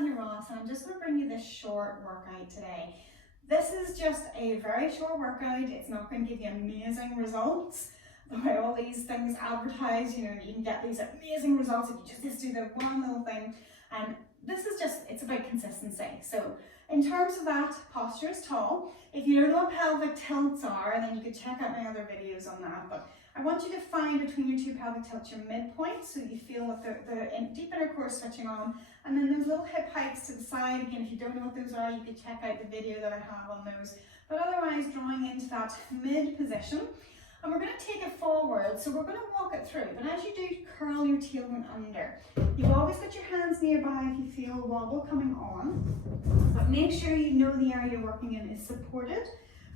Ross, and I'm just going to bring you this short workout today. This is just a very short workout. It's not going to give you amazing results. The way all these things advertise, you can get these amazing results if you just do the one little thing. And this is just, it's about consistency. So in terms of that, posture is tall. If you don't know what pelvic tilts are, then you could check out my other videos on that. But I want you to find between your two pelvic tilts your midpoint, so you feel that the deep inner core switching on. And then those little hip hikes to the side. Again, if you don't know what those are, you could check out the video that I have on those. But otherwise, drawing into that mid position. And we're going to take it forward, so we're going to walk it through. But as you do, curl your tailbone under. You've always got your hands nearby if you feel a wobble coming on. But make sure you know the area you're working in is supported.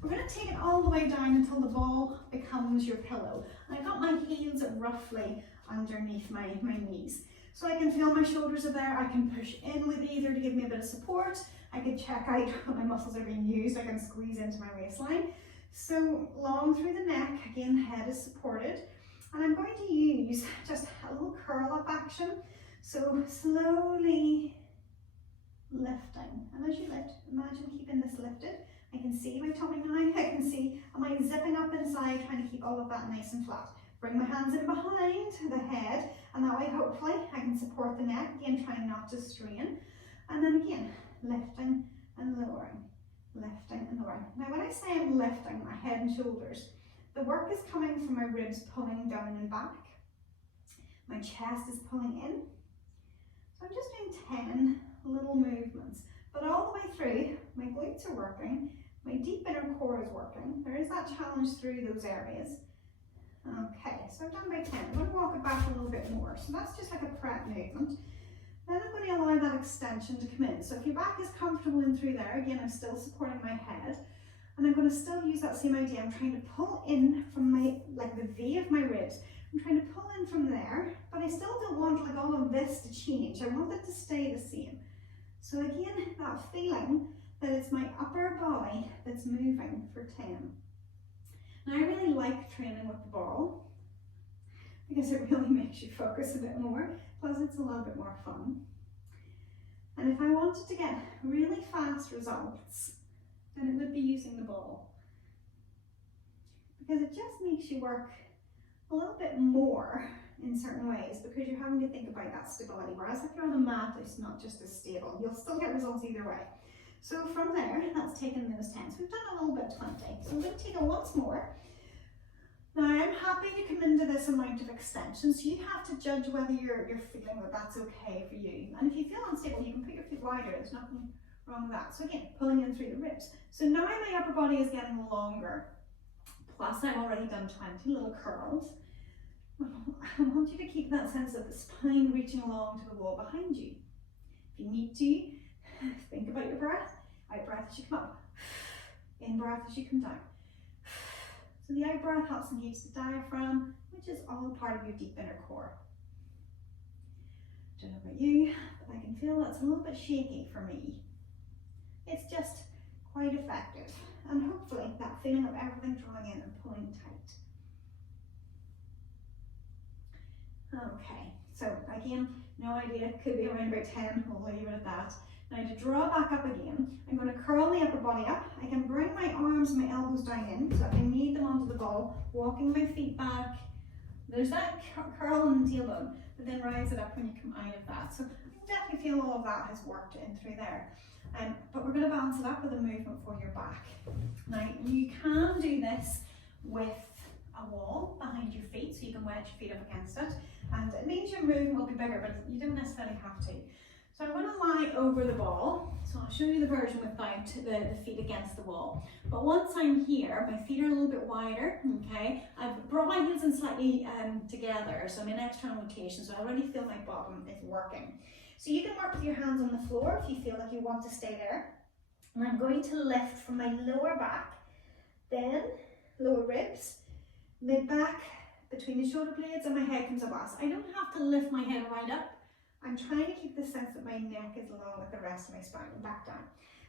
We're going to take it all the way down until the ball becomes your pillow. And I've got my heels roughly underneath my knees. So I can feel my shoulders are there. I can push in with either to give me a bit of support. I can check out what my muscles are being used. I can squeeze into my waistline. So long through the neck, again, head is supported. And I'm going to use just a little curl up action. So slowly lifting. And as you lift, imagine keeping this lifted. I can see my tummy now. I can see, am I zipping up inside, trying to keep all of that nice and flat. Bring my hands in behind the head, and that way hopefully I can support the neck, again trying not to strain. And then again, lifting and lowering. Lifting and lowering. Now when I say I'm lifting my head and shoulders, the work is coming from my ribs pulling down and back. My chest is pulling in. So I'm just doing 10 little movements, but all the way through, my glutes are working, my deep inner core is working. There is that challenge through those areas. Okay, so I've done by 10. I'm going to walk it back a little bit more. So that's just like a prep movement. Then I'm going to allow that extension to come in. So if your back is comfortable in through there, again, I'm still supporting my head. And I'm going to still use that same idea. I'm trying to pull in from like the V of my ribs. I'm trying to pull in from there, but I still don't want like all of this to change. I want it to stay the same. So again, that feeling that it's my upper body that's moving for 10. Now I really like training with the ball because it really makes you focus a bit more, plus it's a little bit more fun. And if I wanted to get really fast results, then it would be using the ball. Because it just makes you work a little bit more in certain ways because you're having to think about that stability. Whereas if you're on a mat, it's not just as stable. You'll still get results either way. So from there, that's taken those 10. So we've done a little bit of 20. So I'm going to take it once more. Now I'm happy to come into this amount of extension. So you have to judge whether you're feeling that that's okay for you. And if you feel unstable, you can put your feet wider. There's nothing wrong with that. So again, pulling in through the ribs. So now my upper body is getting longer. Plus I've already done 20 little curls. I want you to keep that sense of the spine reaching along to the wall behind you. If you need to, think about your breath. Out breath as you come up. In breath as you come down. So the out breath helps engage the diaphragm, which is all part of your deep inner core. Don't know about you, but I can feel that's a little bit shaky for me. It's just quite effective. And hopefully that feeling of everything drawing in and pulling tight. Okay, so again, no idea, could be around about 10, we'll leave it at that. Now to draw back up again, I'm going to curl the upper body up. I can bring my arms and my elbows down in, so I need them onto the ball, walking my feet back. There's that curl in the tailbone, but then rise it up when you come out of that. So you can definitely feel all of that has worked in through there. But we're going to balance it up with a movement for your back. Now you can do this with a wall behind your feet, so you can wedge your feet up against it. And it means your movement will be bigger, but you don't necessarily have to. So I'm going to lie over the ball. So I'll show you the version without the feet against the wall. But once I'm here, my feet are a little bit wider, okay? I've brought my heels in slightly together, so I'm in external rotation, so I already feel my bottom is working. So you can work with your hands on the floor if you feel like you want to stay there. And I'm going to lift from my lower back, then lower ribs, mid back, between the shoulder blades, and my head comes up last. I don't have to lift my head right up. I'm trying to keep the sense that my neck is along with the rest of my spine and back down.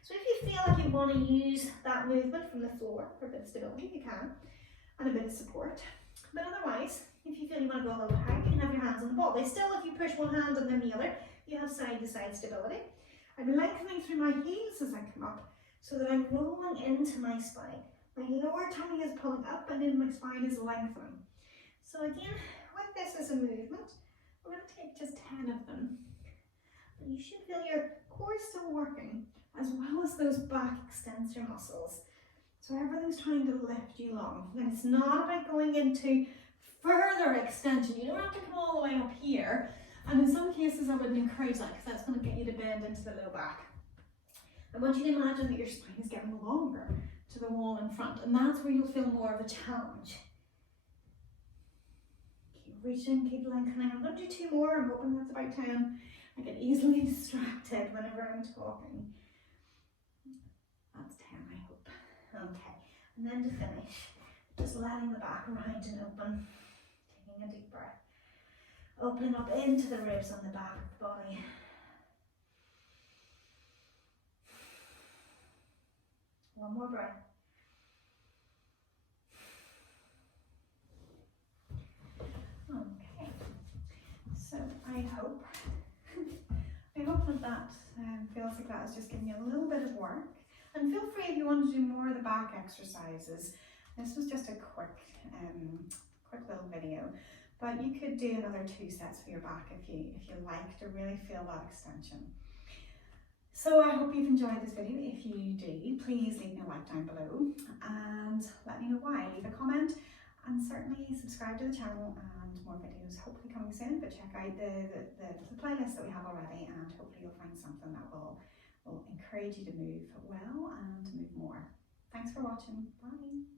So if you feel like you want to use that movement from the floor for a bit of stability, you can, and a bit of support. But otherwise, if you feel you want to go a little high, you can have your hands on the ball. They still, if you push one hand and then the other, you have side to side stability. I'm lengthening through my heels as I come up so that I'm rolling into my spine. My lower tummy is pulling up and then my spine is lengthening. So again, with this as a movement, we're going to take just 10 of them. But you should feel your core still working as well as those back extensor muscles. So everything's trying to lift you long. And it's not about going into further extension. You don't have to come all the way up here. And in some cases I wouldn't encourage that because that's going to get you to bend into the low back. I want you to imagine that your spine is getting longer to the wall in front, and that's where you'll feel more of a challenge. Keep reaching, keep lengthening. I'm going to do 2 more. I'm hoping that's about 10. I get easily distracted whenever I'm talking. That's 10, I hope. Okay, and then to finish, just letting the back round and open, taking a deep breath, opening up into the ribs on the back of the body. One more breath. Okay, so I hope that feels like that is just giving you a little bit of work. And feel free if you want to do more of the back exercises. This was just a quick little video, but you could do another 2 sets for your back if you like to really feel that extension. So I hope you've enjoyed this video. If you do, please leave me a like down below and let me know why. Leave a comment and certainly subscribe to the channel, and more videos hopefully coming soon. But check out the playlist that we have already, and hopefully you'll find something that will encourage you to move well and to move more. Thanks for watching. Bye.